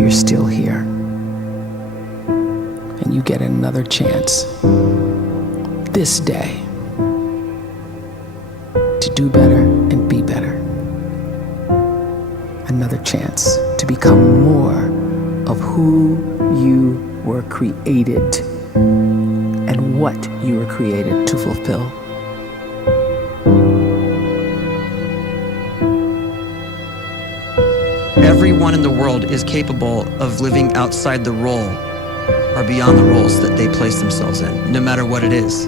you're still here. And you get another chance this day to do better and be better. Another chance to become more of who you were created and what you were created to fulfill. Everyone in the world is capable of living outside the role or beyond the roles that they place themselves in, no matter what it is.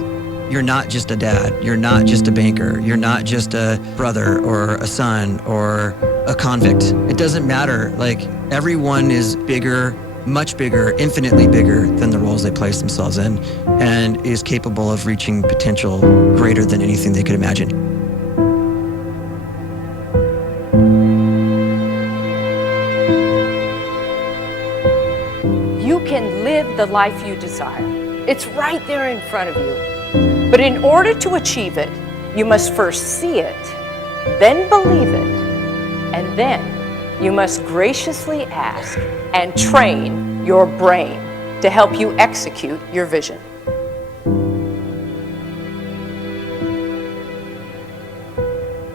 You're not just a dad, you're not just a banker, you're not just a brother or a son or a convict. It doesn't matter. Like, everyone is bigger, much bigger, infinitely bigger than the roles they place themselves in, and is capable of reaching potential greater than anything they could imagine. You can live the life you desire. It's right there in front of you. But in order to achieve it, you must first see it, then believe it, and then you must graciously ask and train your brain to help you execute your vision.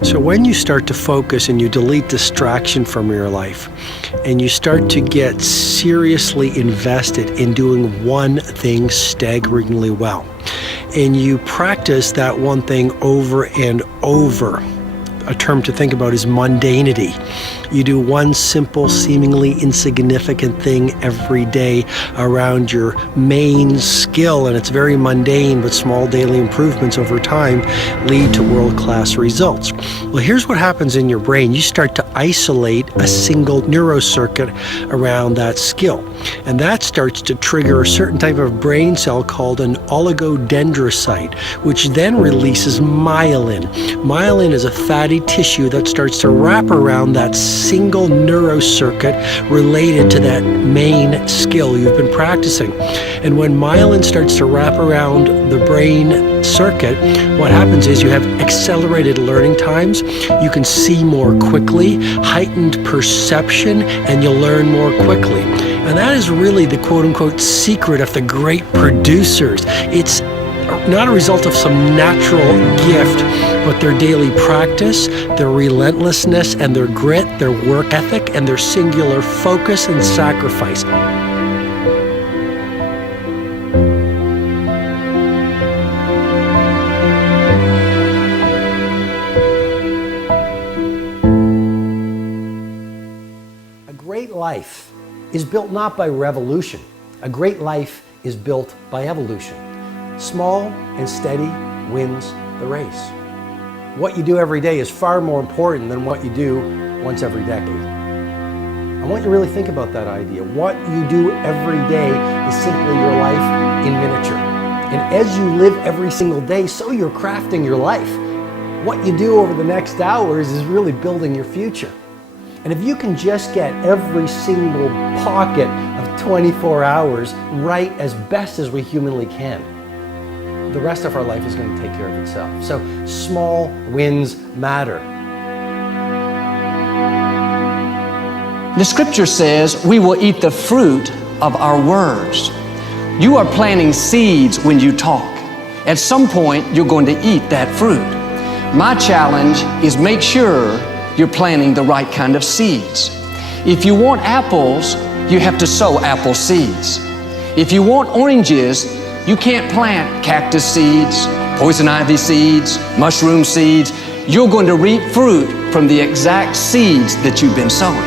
So when you start to focus and you delete distraction from your life, and you start to get seriously invested in doing one thing staggeringly well, and you practice that one thing over and over, a term to think about is mundanity. You do one simple, seemingly insignificant thing every day around your main skill, and it's very mundane, but small daily improvements over time lead to world-class results. Well, here's what happens in your brain. You start to isolate a single neurocircuit around that skill, and that starts to trigger a certain type of brain cell called an oligodendrocyte, which then releases myelin. Myelin is a fatty tissue that starts to wrap around that single neurocircuit related to that main skill you've been practicing. And when myelin starts to wrap around the brain circuit, what happens is you have accelerated learning times, you can see more quickly, heightened perception, and you'll learn more quickly. And that is really the quote-unquote secret of the great producers. It's not a result of some natural gift, but their daily practice, their relentlessness and their grit, their work ethic, and their singular focus and sacrifice. A great life is built not by revolution. A great life is built by evolution. Small and steady wins the race. What you do every day is far more important than what you do once every decade. I want you to really think about that idea. What you do every day is simply your life in miniature. And as you live every single day, so you're crafting your life. What you do over the next hours is really building your future. And if you can just get every single pocket of 24 hours right as best as we humanly can, the rest of our life is going to take care of itself. So small wins matter. The scripture says we will eat the fruit of our words. You are planting seeds when you talk. At some point, you're going to eat that fruit. My challenge is make sure you're planting the right kind of seeds. If you want apples, you have to sow apple seeds. If you want oranges, you can't plant cactus seeds, poison ivy seeds, mushroom seeds. You're going to reap fruit from the exact seeds that you've been sowing.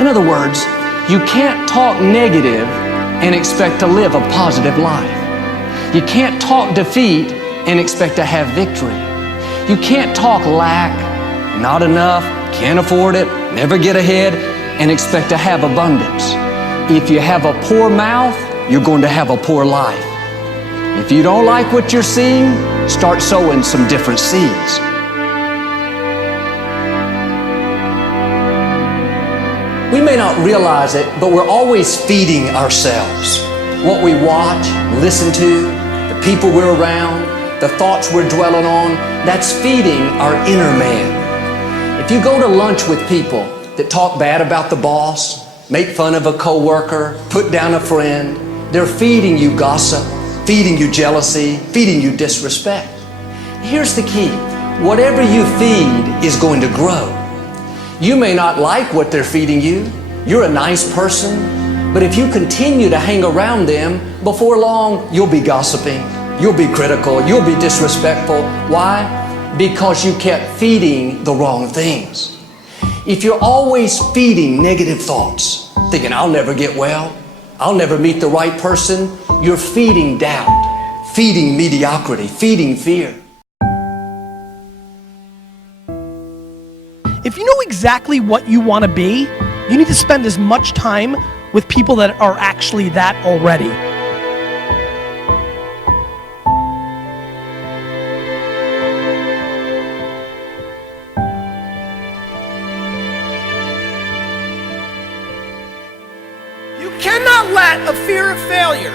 In other words, you can't talk negative and expect to live a positive life. You can't talk defeat and expect to have victory. You can't talk lack, not enough, can't afford it, never get ahead, and expect to have abundance. If you have a poor mouth, you're going to have a poor life. If you don't like what you're seeing, start sowing some different seeds. We may not realize it, but we're always feeding ourselves. What we watch, listen to, the people we're around, the thoughts we're dwelling on, that's feeding our inner man. If you go to lunch with people that talk bad about the boss, make fun of a coworker, put down a friend. They're feeding you gossip, feeding you jealousy, feeding you disrespect. Here's the key. Whatever you feed is going to grow. You may not like what they're feeding you. You're a nice person, but if you continue to hang around them, before long, you'll be gossiping, you'll be critical, you'll be disrespectful. Why? Because you kept feeding the wrong things. If you're always feeding negative thoughts, thinking, I'll never get well, I'll never meet the right person, you're feeding doubt, feeding mediocrity, feeding fear. If you know exactly what you want to be, you need to spend as much time with people that are actually that already. You cannot let a fear of failure,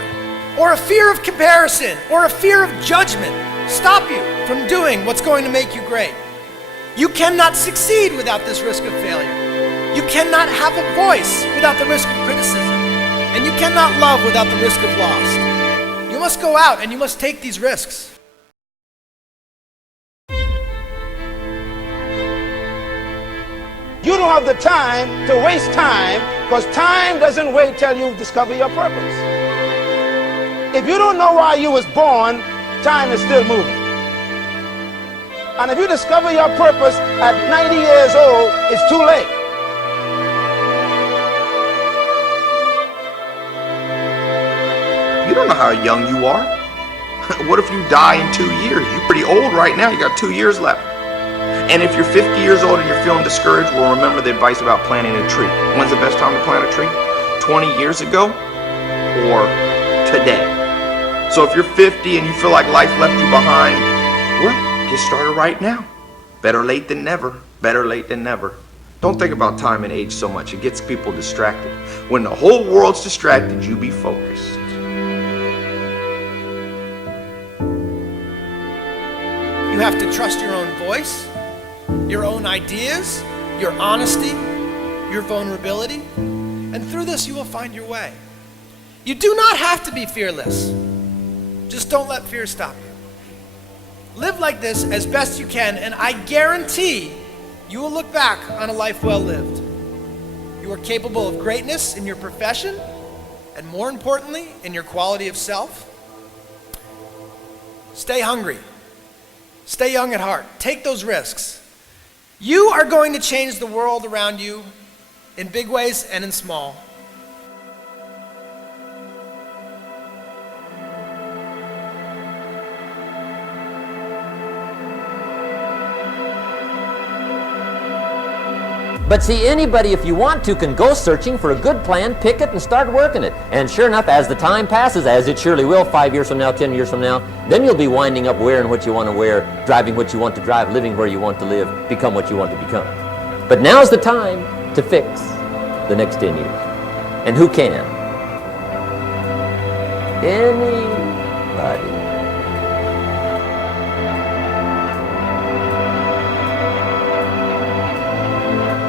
or a fear of comparison, or a fear of judgment stop you from doing what's going to make you great. You cannot succeed without this risk of failure. You cannot have a voice without the risk of criticism. And you cannot love without the risk of loss. You must go out and you must take these risks. You don't have the time to waste time, because time doesn't wait till you discover your purpose. If you don't know why you was born, time is still moving. And if you discover your purpose at 90 years old, it's too late. You don't know how young you are. What if you die in 2 years? You're pretty old right now. You got 2 years left. And if you're 50 years old and you're feeling discouraged, well, remember the advice about planting a tree. When's the best time to plant a tree? 20 years ago or today? So if you're 50 and you feel like life left you behind, well, get started right now. Better late than never. Better late than never. Don't think about time and age so much. It gets people distracted. When the whole world's distracted, you be focused. You have to trust your own voice, your own ideas, your honesty, your vulnerability, and through this you will find your way. You do not have to be fearless. Just don't let fear stop you. Live like this as best you can, and I guarantee you will look back on a life well lived. You are capable of greatness in your profession, and more importantly, in your quality of self. Stay hungry. Stay young at heart. Take those risks. You are going to change the world around you in big ways and in small. But see, anybody, if you want to, can go searching for a good plan, pick it, and start working it. And sure enough, as the time passes, as it surely will 5 years from now, 10 years from now, then you'll be winding up wearing what you want to wear, driving what you want to drive, living where you want to live, become what you want to become. But now's the time to fix the next 10 years. And who can? Anybody.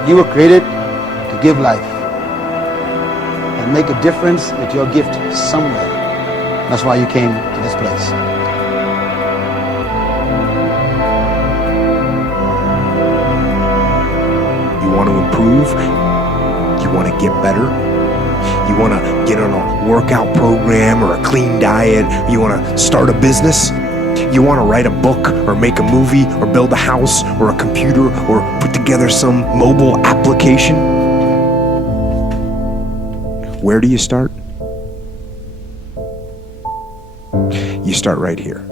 You were created to give life and make a difference with your gift somewhere. That's why you came to this place. You want to improve? You want to get better? You want to get on a workout program or a clean diet? You want to start a business? You want to write a book or make a movie or build a house or a computer or put together some mobile application? Where do you start? You start right here.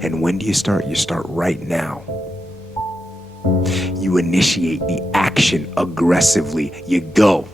And when do you start? You start right now. You initiate the action aggressively. You go.